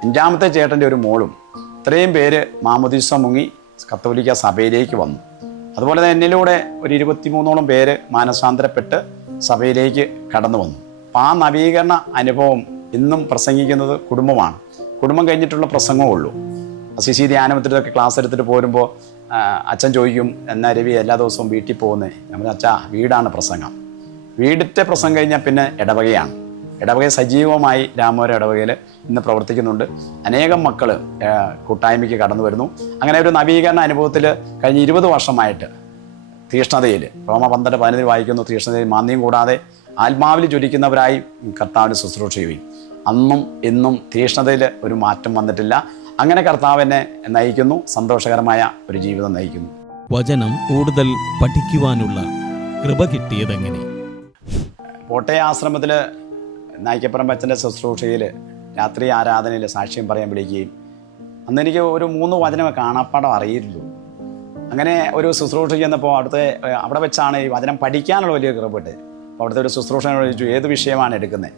അഞ്ചാമത്തെ ചേട്ടന്റെ ഒരു മോളും ഇത്രയും പേര് മാമുദീസ മുങ്ങി കത്തോലിക്ക സഭയിലേക്ക് വന്നു. അതുപോലെ തന്നെ എന്നിലൂടെ ഒരു ഇരുപത്തിമൂന്നോളം പേര് മാനസാന്തരപ്പെട്ട് സഭയിലേക്ക് കടന്നു വന്നു. അപ്പം ആ നവീകരണ അനുഭവം ഇന്നും പ്രസംഗിക്കുന്നത് കുടുംബമാണ്. കുടുംബം കഴിഞ്ഞിട്ടുള്ള പ്രസംഗമേ ഉള്ളൂ. സിസി ധ്യാനത്തിലൊക്കെ ക്ലാസ് എടുത്തിട്ട് പോരുമ്പോൾ അച്ഛൻ ചോദിക്കും എന്നാ രവി എല്ലാ ദിവസവും വീട്ടിൽ പോകുന്നേ? നമ്മൾ അച്ഛാ വീടാണ് പ്രസംഗം. വീടിന്റെ പ്രസംഗം കഴിഞ്ഞാൽ പിന്നെ ഇടവകയാണ്. ഇടവകയെ സജീവമായി രാമോര ഇടവകയിൽ ഇന്ന് പ്രവർത്തിക്കുന്നുണ്ട്. അനേകം മക്കൾ കൂട്ടായ്മയ്ക്ക് കടന്നു വരുന്നു. അങ്ങനെ ഒരു നവീകരണ അനുഭവത്തിൽ കഴിഞ്ഞ ഇരുപത് വർഷമായിട്ട് തീഷ്ണതയിൽ റോമ പന്ത്രണ്ട് പതിനഞ്ചിൽ വായിക്കുന്നു തീഷ്ണതയിൽ മാന്യം കൂടാതെ ആത്മാവിൽ ജ്വലിക്കുന്നവരായി കർത്താവിന് ശുശ്രൂഷ ചെയ്യും അന്നും ഇന്നും തീഷ്ണതയിൽ ഒരു മാറ്റം വന്നിട്ടില്ല. അങ്ങനെ കർത്താവിനെ നയിക്കുന്നു സന്തോഷകരമായ ഒരു ജീവിതം നയിക്കുന്നു. വചനം കൂടുതൽ പഠിക്കുവാനുള്ള കൃപ കിട്ടിയതെങ്ങനെ? കോട്ടയ ആശ്രമത്തിൽ നായിക്കപ്പുറം അച്ഛന്റെ ശുശ്രൂഷയിൽ രാത്രി ആരാധനയിൽ സാക്ഷ്യം പറയാൻ വിളിക്കുകയും. അന്ന് എനിക്ക് ഒരു മൂന്ന് വചനം കാണാപ്പാടം അറിയില്ലു അങ്ങനെ ഒരു ശുശ്രൂഷ ചെന്നപ്പോൾ അവിടുത്തെ അവിടെ വെച്ചാണ് ഈ വചനം പഠിക്കാനുള്ള വലിയ കൃപപ്പെട്ട് അപ്പോൾ അവിടുത്തെ ഒരു ശുശ്രൂഷ ചോദിച്ചു ഏത് വിഷയമാണ് എടുക്കുന്നത്?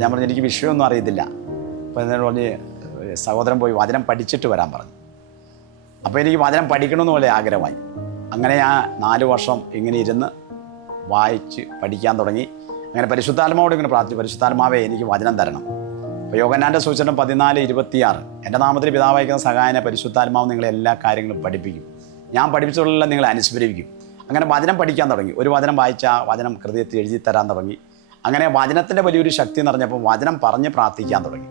ഞാൻ പറഞ്ഞു എനിക്ക് വിഷയമൊന്നും അറിയത്തില്ല. അപ്പോൾ എന്നോട് പറഞ്ഞ് സഹോദരൻ പോയി വചനം പഠിച്ചിട്ട് വരാൻ പറഞ്ഞു. അപ്പോൾ എനിക്ക് വചനം പഠിക്കണമെന്ന് പോലെ ആഗ്രഹമായി. അങ്ങനെ ഞാൻ നാല് വർഷം ഇങ്ങനെ ഇരുന്ന് വായിച്ച് പഠിക്കാൻ തുടങ്ങി. അങ്ങനെ പരിശുദ്ധാത്മാവോട് ഇങ്ങനെ പ്രാർത്ഥിച്ചു പരിശുദ്ധാത്മാവേ എനിക്ക് വചനം തരണം. അപ്പോൾ യോഗനാന്റെ സൂചനം പതിനാല് ഇരുപത്തിയാറ് എന്റെ നാമത്തിൽ പിതാവായിക്കുന്ന സഹായന പരിശുദ്ധാത്മാവ് നിങ്ങളെ എല്ലാ കാര്യങ്ങളും പഠിപ്പിക്കും. ഞാൻ പഠിപ്പിച്ചുള്ള നിങ്ങളെ അനുസ്മരിപ്പിക്കും. അങ്ങനെ വചനം പഠിക്കാൻ തുടങ്ങി. ഒരു വചനം വായിച്ച വചനം ഹൃദയത്തിൽ എഴുതി തരാൻ തുടങ്ങി. അങ്ങനെ വചനത്തിന്റെ വലിയൊരു ശക്തി എന്ന് പറഞ്ഞപ്പോൾ വചനം പറഞ്ഞ് പ്രാർത്ഥിക്കാൻ തുടങ്ങി.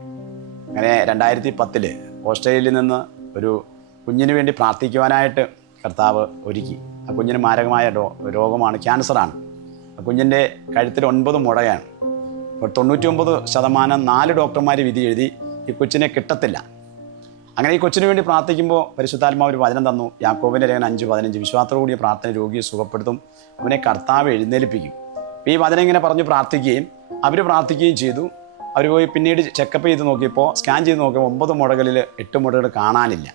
അങ്ങനെ രണ്ടായിരത്തി പത്തിൽ ഓസ്ട്രേലിയയിൽ നിന്ന് ഒരു കുഞ്ഞിന് വേണ്ടി പ്രാർത്ഥിക്കുവാനായിട്ട് കർത്താവ് ഒരുക്കി. ആ കുഞ്ഞിന് മാരകമായ രോഗമാണ് ക്യാൻസറാണ്. ആ കുഞ്ഞിന്റെ കഴുത്തിൽ ഒൻപത് മുഴയാണ്. അപ്പോൾ തൊണ്ണൂറ്റി ഒമ്പത് ശതമാനം നാല് ഡോക്ടർമാർ വിധി എഴുതി ഈ കൊച്ചിനെ കിട്ടത്തില്ല. അങ്ങനെ ഈ കൊച്ചിന് വേണ്ടി പ്രാർത്ഥിക്കുമ്പോൾ പരിശുദ്ധാത്മാവ് ഒരു വചനം തന്നു. യാക്കോബിന്റെ ലേഖനം അഞ്ച് പതിനഞ്ച്. വിശ്വാസത്തോടുകൂടിയ പ്രാർത്ഥന രോഗിയെ സുഖപ്പെടുത്തും. അവനെ കർത്താവ് എഴുന്നേൽപ്പിക്കും. ഈ വചനം ഇങ്ങനെ പറഞ്ഞ് പ്രാർത്ഥിക്കുകയും അവർ പ്രാർത്ഥിക്കുകയും ചെയ്തു. അവർ പോയി പിന്നീട് ചെക്കപ്പ് ചെയ്ത് നോക്കിയപ്പോൾ സ്കാൻ ചെയ്ത് നോക്കിയപ്പോൾ ഒമ്പത് മുടകളിൽ എട്ട് മുടകൾ കാണാനില്ല.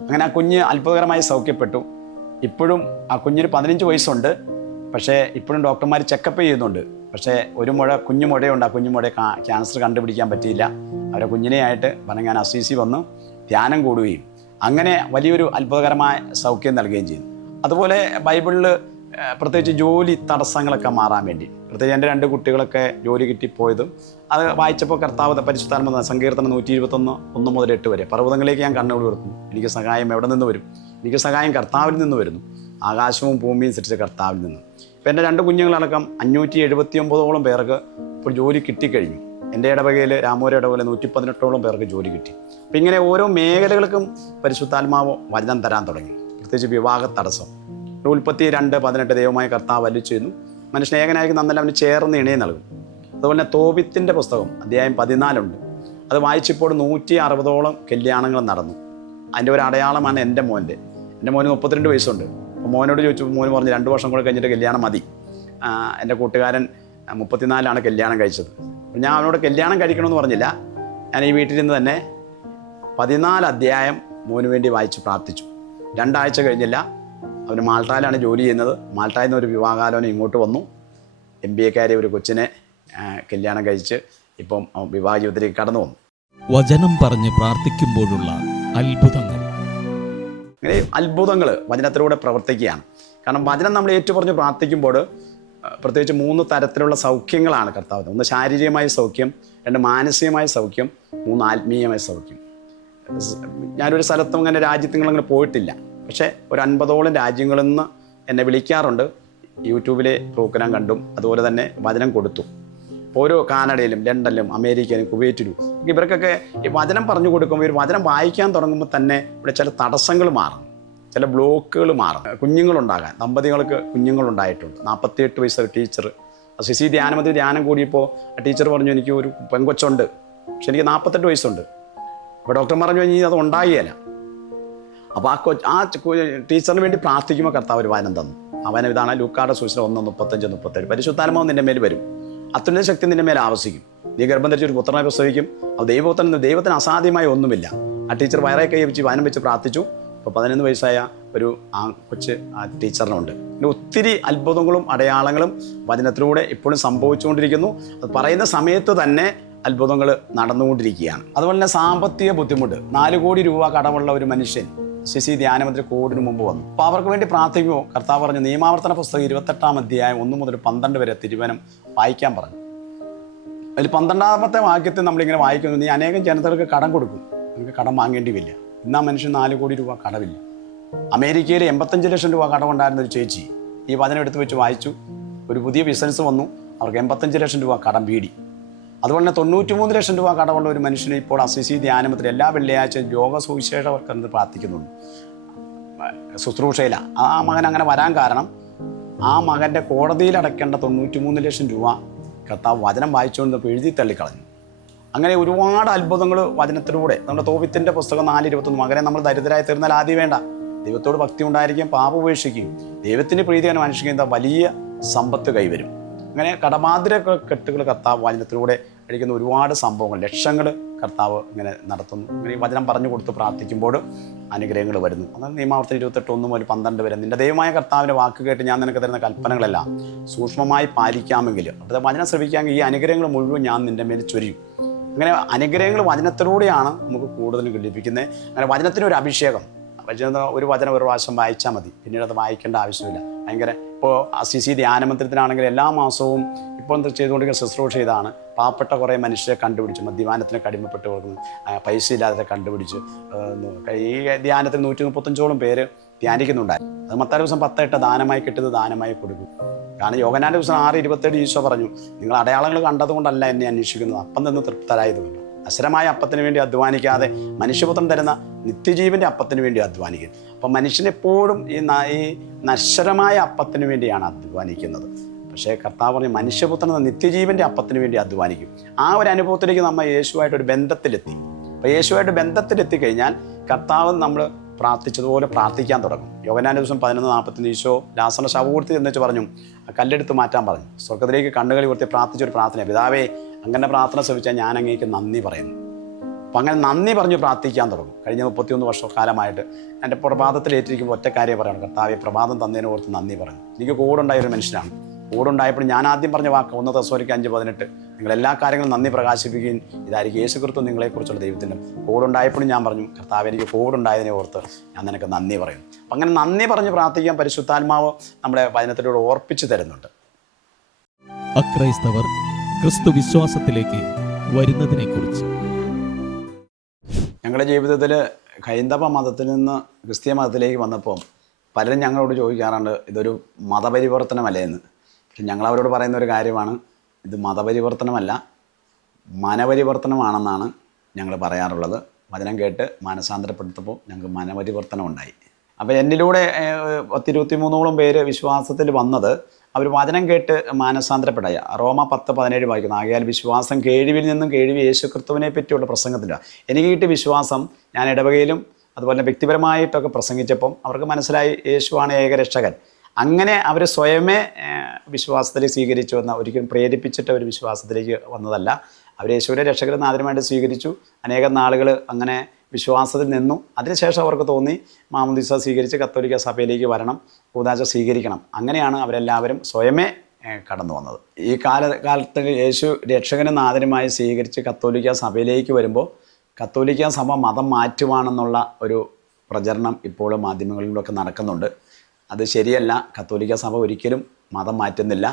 അങ്ങനെ ആ കുഞ്ഞ് അത്ഭുതകരമായി സൗഖ്യപ്പെട്ടു. ഇപ്പോഴും ആ കുഞ്ഞിന് പതിനഞ്ച് വയസ്സുണ്ട്. പക്ഷേ ഇപ്പോഴും ഡോക്ടർമാർ ചെക്കപ്പ് ചെയ്യുന്നുണ്ട്. പക്ഷേ ഒരു മുഴ കുഞ്ഞു മുഴയുണ്ട്. ആ കുഞ്ഞു മുഴ ക്യാൻസർ കണ്ടുപിടിക്കാൻ പറ്റിയില്ല. അവരെ കുഞ്ഞിനെയായിട്ട് പറഞ്ഞാൽ അസീസി വന്നു. ധ്യാനം കൂടുകയും. അങ്ങനെ വലിയൊരു അത്ഭുതകരമായ സൗഖ്യം നൽകുകയും ചെയ്യുന്നു അതുപോലെ ബൈബിളിൽ പ്രത്യേകിച്ച് ജോലി തടസ്സങ്ങളൊക്കെ മാറാൻ വേണ്ടി. പ്രത്യേകിച്ച് എന്റെ രണ്ട് കുട്ടികളൊക്കെ ജോലി കിട്ടിപ്പോയതും അത് വായിച്ചപ്പോൾ കർത്താവ് പരിശുദ്ധാത്മ സങ്കീർത്തനം നൂറ്റി ഇരുപത്തൊന്ന് ഒന്ന് മുതൽ എട്ട് വരെ. പർവതങ്ങളിലേക്ക് ഞാൻ കണ്ണുകൾ ഉയർത്തുന്നു. എനിക്ക് സഹായം എവിടെ നിന്ന് വരും? എനിക്ക് സഹായം കർത്താവിൽ നിന്ന് വരുന്നു. ആകാശവും ഭൂമിയും സൃഷ്ടിച്ച കർത്താവിൽ നിന്ന്. ഇപ്പം എന്റെ രണ്ട് കുഞ്ഞുങ്ങളടക്കം അഞ്ഞൂറ്റി എഴുപത്തി ഒമ്പതോളം പേർക്ക് ഇപ്പോൾ ജോലി കിട്ടിക്കഴിഞ്ഞു. എന്റെ ഇടവകയിൽ രാമൂര ഇടവകയിൽ നൂറ്റി പതിനെട്ടോളം പേർക്ക് ജോലി കിട്ടി. അപ്പം ഇങ്ങനെ ഓരോ മേഖലകൾക്കും പരിശുദ്ധാത്മാവ് വചനം തരാൻ തുടങ്ങി. പ്രത്യേകിച്ച് വിവാഹ തടസ്സം ഉൽപ്പത്തി രണ്ട് പതിനെട്ട് ദൈവമായ കർത്താവ് വലിച്ചു ചെയ്യുന്നു. മനുഷ്യൻ ഏകനായി നന്നല്ല അവന് ചേർന്ന് ഇണയെ നൽകും. അതുപോലെ തന്നെ തോപിത്തിന്റെ പുസ്തകം അധ്യായം പതിനാലുണ്ട്. അത് വായിച്ചപ്പോൾ നൂറ്റി അറുപതോളം കല്യാണങ്ങൾ നടന്നു. അതിന്റെ ഒരു അടയാളമാണ് എന്റെ മോന്റെ. എന്റെ മോന് മുപ്പത്തിരണ്ട് വയസ്സുണ്ട്. അപ്പോൾ മോനോട് ചോദിച്ചു മോന് പറഞ്ഞു രണ്ട് വർഷം കൂടെ കഴിഞ്ഞിട്ട് കല്യാണം മതി. എന്റെ കൂട്ടുകാരൻ മുപ്പത്തിനാലാണ് കല്യാണം കഴിച്ചത്. ഞാൻ അവനോട് കല്യാണം കഴിക്കണമെന്ന് പറഞ്ഞില്ല. ഞാൻ ഈ വീട്ടിൽ നിന്ന് തന്നെ പതിനാല് അധ്യായം മോന് വേണ്ടി വായിച്ച് പ്രാർത്ഥിച്ചു. രണ്ടാഴ്ച കഴിഞ്ഞില്ല. അവന് മാൾട്ടായിലാണ് ജോലി ചെയ്യുന്നത്. മാൾട്ടായിൽ നിന്ന് ഒരു വിവാഹാലോചന ഇങ്ങോട്ട് വന്നു. എം ബി എക്കാരെ ഒരു കൊച്ചിനെ കല്യാണം കഴിച്ച് ഇപ്പം വിവാഹ ജീവിതത്തിലേക്ക് കടന്നു വന്നു. വചനം പറഞ്ഞ് പ്രാർത്ഥിക്കുമ്പോഴുള്ള അത്ഭുതങ്ങൾ. അങ്ങനെ അത്ഭുതങ്ങൾ വചനത്തിലൂടെ പ്രവർത്തിക്കുകയാണ്. കാരണം വചനം നമ്മൾ ഏറ്റുപറഞ്ഞ് പ്രാർത്ഥിക്കുമ്പോൾ പ്രത്യേകിച്ച് മൂന്ന് തരത്തിലുള്ള സൗഖ്യങ്ങളാണ് കർത്താവ് ഒന്ന് ശാരീരികമായ സൗഖ്യം രണ്ട് മാനസികമായ സൗഖ്യം മൂന്ന് ആത്മീയമായ സൗഖ്യം. ഞാനൊരു സ്ഥലത്തും അങ്ങനെ രാജ്യത്തും അങ്ങനെ പോയിട്ടില്ല. പക്ഷേ ഒരു അൻപതോളം രാജ്യങ്ങളിൽ നിന്ന് എന്നെ വിളിക്കാറുണ്ട്. യൂട്യൂബിലെ പ്രോഗ്രാം കണ്ടും അതുപോലെ തന്നെ വചനം കൊടുത്തു. ഓരോ കാനഡയിലും ലണ്ടനിലും അമേരിക്കയിലും കുവൈറ്റിലും ഇവർക്കൊക്കെ ഈ വചനം പറഞ്ഞു കൊടുക്കുമ്പോൾ ഒരു വചനം വായിക്കാൻ തുടങ്ങുമ്പോൾ തന്നെ ഇവിടെ ചില തടസ്സങ്ങൾ മാറും. ചില ബ്ലോക്കുകൾ മാറും. കുഞ്ഞുങ്ങളുണ്ടാകാൻ ദമ്പതികൾക്ക് കുഞ്ഞുങ്ങളുണ്ടായിട്ടുണ്ട്. നാൽപ്പത്തിയെട്ട് വയസ്സ് ടീച്ചർ സിസി ധ്യാനമതി ധ്യാനം കൂടിയപ്പോൾ ടീച്ചർ പറഞ്ഞു എനിക്ക് ഒരു പെങ്കൊച്ചുണ്ട് പക്ഷെ എനിക്ക് നാൽപ്പത്തെട്ട് വയസ്സുണ്ട്. അപ്പോൾ ഡോക്ടർ പറഞ്ഞു കഴിഞ്ഞാൽ അത് ഉണ്ടാകുകയില്ല അപ്പോൾ ആ കൊച്ചു ആ ടീച്ചറിന് വേണ്ടി പ്രാർത്ഥിക്കുമ്പോൾ കർത്താവ് ഒരു വാനം തന്നു. അവൻ ഇതാണ് ലൂക്കാടെ സൂചന ഒന്ന് മുപ്പത്തഞ്ച് മുപ്പത്തേഴ്. പരിശുദ്ധാത്മാവ് നിന്റെ മേൽ വരും. അത്യുന്നത ശക്തി നിന്റെ മേൽ ആവശ്യിക്കും നീ ഗർഭം ധരിച്ച് ഒരു പുത്രനെ പ്രസവിക്കും. അത് ദൈവപുത്രൻ ദൈവത്തിന് അസാധ്യമായ ഒന്നുമില്ല. ആ ടീച്ചർ വയറെ കൈ വെച്ച് വാനം വെച്ച് പ്രാർത്ഥിച്ചു. ഇപ്പോൾ പതിനൊന്ന് വയസ്സായ ഒരു ആ കൊച്ച് ആ ടീച്ചറിനുണ്ട്. പിന്നെ ഒത്തിരി അത്ഭുതങ്ങളും അടയാളങ്ങളും വചനത്തിലൂടെ ഇപ്പോഴും സംഭവിച്ചുകൊണ്ടിരിക്കുന്നു. അത് പറയുന്ന സമയത്ത് തന്നെ അത്ഭുതങ്ങൾ നടന്നുകൊണ്ടിരിക്കുകയാണ്. അതുപോലെ തന്നെ സാമ്പത്തിക ബുദ്ധിമുട്ട്. നാല് കോടി രൂപ കടമുള്ള ഒരു മനുഷ്യൻ ശശി ധ്യാനമന്ത്രി കോടിന് മുമ്പ് വന്നു. അപ്പോൾ അവർക്ക് വേണ്ടി പ്രാർത്ഥിക്കുമോ കർത്താവ് പറഞ്ഞു നിയമാവർത്തന പുസ്തകം ഇരുപത്തെട്ടാം അധ്യായം ഒന്ന് മുതൽ പന്ത്രണ്ട് വരെ തിരുവനം വായിക്കാൻ പറഞ്ഞു. അതിൽ പന്ത്രണ്ടാമത്തെ വാക്യത്തിൽ നമ്മളിങ്ങനെ വായിക്കുന്നു നീ അനേകം ജനതകൾക്ക് കടം കൊടുക്കും. നിനക്ക് കടം വാങ്ങേണ്ടി വരില്ല. ഇന്നാ മനുഷ്യൻ നാല് കോടി രൂപ കടമില്ല അമേരിക്കയിൽ എൺപത്തഞ്ച് ലക്ഷം രൂപ കടമുണ്ടായിരുന്ന ഒരു ചേച്ചി ഈ വചനം എടുത്ത് വെച്ച് വായിച്ചു. ഒരു പുതിയ ബിസിനസ് വന്നു. അവർക്ക് എൺപത്തഞ്ച് ലക്ഷം രൂപ കടം വീടി. അതുപോലെ തന്നെ തൊണ്ണൂറ്റിമൂന്ന് ലക്ഷം രൂപ കടമുള്ള ഒരു മനുഷ്യന് ഇപ്പോൾ അസിസി ധ്യാനമത്തിൽ എല്ലാ വെള്ളിയാഴ്ചയും യോഗ സുവിശേഷവർക്കെന്ന് പ്രാർത്ഥിക്കുന്നുണ്ട്. ശുശ്രൂഷയിലാണ് ആ മകൻ അങ്ങനെ വരാൻ കാരണം ആ മകന്റെ കോടതിയിൽ അടയ്ക്കേണ്ട തൊണ്ണൂറ്റിമൂന്ന് ലക്ഷം രൂപ കർത്താവ് വചനം വായിച്ചുകൊണ്ട് എഴുതി തള്ളിക്കളഞ്ഞു. അങ്ങനെ ഒരുപാട് അത്ഭുതങ്ങൾ വചനത്തിലൂടെ നമ്മുടെ തോപിത്തിന്റെ പുസ്തകം നാല് ഇരുപത്തൊന്ന് മകനെ നമ്മൾ ദരിദ്രരായി തീർന്നാൽ ആദ്യം വേണ്ട. ദൈവത്തോട് ഭക്തി ഉണ്ടായിരിക്കും പാപ ഉപേക്ഷിക്കും ദൈവത്തിന് പ്രീതിയാണ് അനുഷ്ഠിക്കുന്ന വലിയ സമ്പത്ത് കൈവരും. അങ്ങനെ കടമാതിര കെട്ടുകൾ കർത്താവ് വചനത്തിലൂടെ അടിക്കുന്ന ഒരുപാട് സംഭവങ്ങൾ ലക്ഷങ്ങൾ കർത്താവ് ഇങ്ങനെ നടത്തുന്നു. ഇങ്ങനെ ഈ വചനം പറഞ്ഞു കൊടുത്ത് പ്രാർത്ഥിക്കുമ്പോൾ അനുഗ്രഹങ്ങൾ വരുന്നു. അതാണ് നിയമാവർത്തനം ഇരുപത്തെട്ട് ഒന്നും മുതൽ പന്ത്രണ്ട് വരെ. നിന്റെ ദൈവമായ കർത്താവിന്റെ വാക്ക് കേട്ട് ഞാൻ നിനക്ക് തരുന്ന കൽപ്പനകളെല്ലാം സൂക്ഷ്മമായി പാലിക്കാമെങ്കിൽ അവിടുത്തെ വചനം ശ്രമിക്കാമെങ്കിൽ ഈ അനുഗ്രഹങ്ങൾ മുഴുവൻ ഞാൻ നിന്റെ മേൽ ചൊരിയും. അങ്ങനെ അനുഗ്രഹങ്ങൾ വചനത്തിലൂടെയാണ് നമുക്ക് കൂടുതലും ലഭിക്കുന്നത് അങ്ങനെ വചനത്തിന് ഒരു അഭിഷേകം. വചന ഒരു വചനം ഒരു പ്രാവശ്യം വായിച്ചാൽ മതി. പിന്നീട് അത് വായിക്കേണ്ട ആവശ്യമില്ല. ഭയങ്കര ഇപ്പോൾ സി സി ധ്യാനമന്ത്രത്തിനാണെങ്കിൽ എല്ലാ മാസവും ഇപ്പോൾ ചെയ്തുകൊണ്ടിരിക്കുന്ന ശുശ്രൂഷ ചെയ്താണ്. പാവപ്പെട്ട കുറേ മനുഷ്യരെ കണ്ടുപിടിച്ച് മദ്യപാനത്തിന് കടിമപ്പെട്ട് കൊടുക്കുന്നു. പൈസ ഇല്ലാതെ കണ്ടുപിടിച്ച് ഈ ധ്യാനത്തിൽ നൂറ്റി മുപ്പത്തഞ്ചോളം പേര് ധ്യാനിക്കുന്നുണ്ടായിരുന്നു അത് മത്താര ദിവസം പത്തെട്ട് ദാനമായി കിട്ടുന്നത് ദാനമായി കൊടുക്കും. കാരണം യോഗനാന്റെ ദിവസം ആറ് ഇരുപത്തേഴ് ഈശോ പറഞ്ഞു നിങ്ങൾ അടയാളങ്ങൾ കണ്ടതുകൊണ്ടല്ല എന്നെ അന്വേഷിക്കുന്നത്. അപ്പം നിന്ന് തൃപ്തരായതുമല്ല അസരമായ അപ്പത്തിന് വേണ്ടി അധ്വാനിക്കാതെ മനുഷ്യപുത്രൻ തരുന്ന നിത്യജീവന്റെ അപ്പത്തിന് വേണ്ടി അധ്വാനിക്കും. അപ്പം മനുഷ്യനെപ്പോഴും ഈ ഈ നശ്വരമായ അപ്പത്തിന് വേണ്ടിയാണ് അധ്വാനിക്കുന്നത്. പക്ഷേ കർത്താവ് പറഞ്ഞ മനുഷ്യപുത്രൻ എന്ന നിത്യജീവന്റെ അപ്പത്തിന് വേണ്ടി അധ്വാനിക്കും. ആ ഒരു അനുഭവത്തിലേക്ക് നമ്മൾ യേശുവായിട്ട് ഒരു ബന്ധത്തിലെത്തി. അപ്പോൾ യേശുവായിട്ട് ബന്ധത്തിലെത്തി കഴിഞ്ഞാൽ കർത്താവ് നമ്മൾ പ്രാർത്ഥിച്ചതുപോലെ പ്രാർത്ഥിക്കാൻ തുടങ്ങും. യോഗനാന്റെ ദിവസം പതിനൊന്ന് നാൽപ്പത്തിന് ഈശോ ലാസന ശവകൂർത്തി എന്ന് വെച്ച് പറഞ്ഞു കല്ലെടുത്ത് മാറ്റാൻ പറഞ്ഞു. സ്വർഗത്തിലേക്ക് കണ്ണുകൾ ഉയർത്തി പ്രാർത്ഥിച്ചൊരു പ്രാർത്ഥന. പിതാവേ അങ്ങനെ പ്രാർത്ഥന ശ്രമിച്ചാൽ ഞാൻ അങ്ങേക്ക് നന്ദി പറയുന്നു. അപ്പം അങ്ങനെ നന്ദി പറഞ്ഞ് പ്രാർത്ഥിക്കാൻ തുടങ്ങും. കഴിഞ്ഞ മുപ്പത്തിയൊന്ന് വർഷക്കാലമായിട്ട് എന്റെ പ്രഭാതത്തിൽ ഏറ്റിരിക്കുമ്പോൾ ഒറ്റ കാര്യം പറയണം കർത്താവെ പ്രഭാതം തന്നതിനെ ഓർത്ത് നന്ദി പറഞ്ഞു എനിക്ക് കൂടുണ്ടായൊരു മനുഷ്യനാണ്. കൂടുണ്ടായപ്പോൾ ഞാൻ ആദ്യം പറഞ്ഞ വാക്ക് ഒന്ന് തസ്വരിക്ക് അഞ്ച് പതിനെട്ട്. നിങ്ങൾ എല്ലാ കാര്യങ്ങളും നന്ദി പ്രകാശിപ്പിക്കുകയും ഇതായിരിക്കും യേശു കൃത്വം നിങ്ങളെക്കുറിച്ചുള്ള ദൈവത്തിന്റെ കോവിഡുണ്ടായപ്പോഴും ഞാൻ പറഞ്ഞു കർത്താവ് എനിക്ക് കൂടുണ്ടായതിനെ ഓർത്ത് ഞാൻ നിനക്ക് നന്ദി പറയും. അപ്പം അങ്ങനെ നന്ദി പറഞ്ഞ് പ്രാർത്ഥിക്കാൻ പരിശുദ്ധാത്മാവ് നമ്മുടെ വചനത്തിലൂടെ ഓർപ്പിച്ചു തരുന്നുണ്ട്. അക്രൈസ്തവർ ക്രിസ്തു വിശ്വാസത്തിലേക്ക് വരുന്നതിനെക്കുറിച്ച്. ഞങ്ങളുടെ ജീവിതത്തിൽ ഹൈന്ദവ മതത്തിൽ നിന്ന് ക്രിസ്തീയ മതത്തിലേക്ക് വന്നപ്പോൾ പലരും ഞങ്ങളോട് ചോദിക്കാറുണ്ട് ഇതൊരു മതപരിവർത്തനമല്ലേ എന്ന്? പക്ഷെ ഞങ്ങൾ അവരോട് പറയുന്ന ഒരു കാര്യമാണ് ഇത് മതപരിവർത്തനമല്ല മനപരിവർത്തനമാണെന്നാണ് ഞങ്ങൾ പറയാറുള്ളത്. വചനം കേട്ട് മാനസാന്തരപ്പെടുത്തപ്പോൾ ഞങ്ങൾക്ക് മനപരിവർത്തനം ഉണ്ടായി അപ്പോൾ എന്നിലൂടെ പത്തിരുപത്തി മൂന്നോളം പേര് വിശ്വാസത്തിൽ വന്നത് അവർ വചനം കേട്ട് മാനസാന്തരപ്പെടായ. റോമ പത്ത് പതിനേഴ് വായിക്കുന്നു ആകയാൽ വിശ്വാസം കേഴിവിൽ നിന്നും കേഴിവ് യേശു ക്രിസ്തുവിനെ പറ്റിയുള്ള പ്രസംഗത്തിലാണ് എനിക്ക് കിട്ടിയ വിശ്വാസം ഞാൻ ഇടവകയിലും അതുപോലെ വ്യക്തിപരമായിട്ടൊക്കെ പ്രസംഗിച്ചപ്പം അവർക്ക് മനസ്സിലായി യേശുവാണ് ഏകരക്ഷകൻ. അങ്ങനെ അവർ സ്വയമേ വിശ്വാസത്തിൽ സ്വീകരിച്ചു വന്ന ഒരിക്കലും പ്രേരിപ്പിച്ചിട്ട് അവർ വിശ്വാസത്തിലേക്ക് വന്നതല്ല. അവർ യേശുവിനെ രക്ഷകരെന്ന് ആദ്യമായിട്ട് സ്വീകരിച്ചു. അനേകം നാളുകൾ അങ്ങനെ വിശ്വാസത്തിൽ നിന്നു. അതിനുശേഷം അവർക്ക് തോന്നി മാമുദിസ സ്വീകരിച്ച് കത്തോലിക്ക സഭയിലേക്ക് വരണം കൂതാശ സ്വീകരിക്കണം. അങ്ങനെയാണ് അവരെല്ലാവരും സ്വയമേ കടന്നു വന്നത്. ഈ കാല കാലത്ത് യേശു രക്ഷകനും നാഥനുമായി സ്വീകരിച്ച് കത്തോലിക്ക സഭയിലേക്ക് വരുമ്പോൾ കത്തോലിക്ക സഭ മതം മാറ്റുവാണെന്നുള്ള ഒരു പ്രചരണം ഇപ്പോൾ മാധ്യമങ്ങളിലൊക്കെ നടക്കുന്നുണ്ട്. അത് ശരിയല്ല. കത്തോലിക്ക സഭ ഒരിക്കലും മതം മാറ്റുന്നില്ല.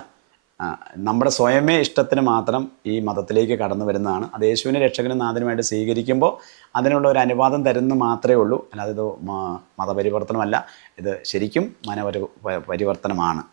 നമ്മുടെ സ്വയമേ ഇഷ്ടത്തിന് മാത്രം ഈ മതത്തിലേക്ക് കടന്നു വരുന്നതാണ്. അത് യേശുവിനെ രക്ഷകനും നാഥനുമായിട്ട് സ്വീകരിക്കുമ്പോൾ അതിനുള്ള ഒരു അനുവാദം തരുന്നു മാത്രമേ ഉള്ളൂ. അല്ലാതെ ഇത് മതപരിവർത്തനമല്ല. ഇത് ശരിക്കും മനപരി പരിവർത്തനമാണ്.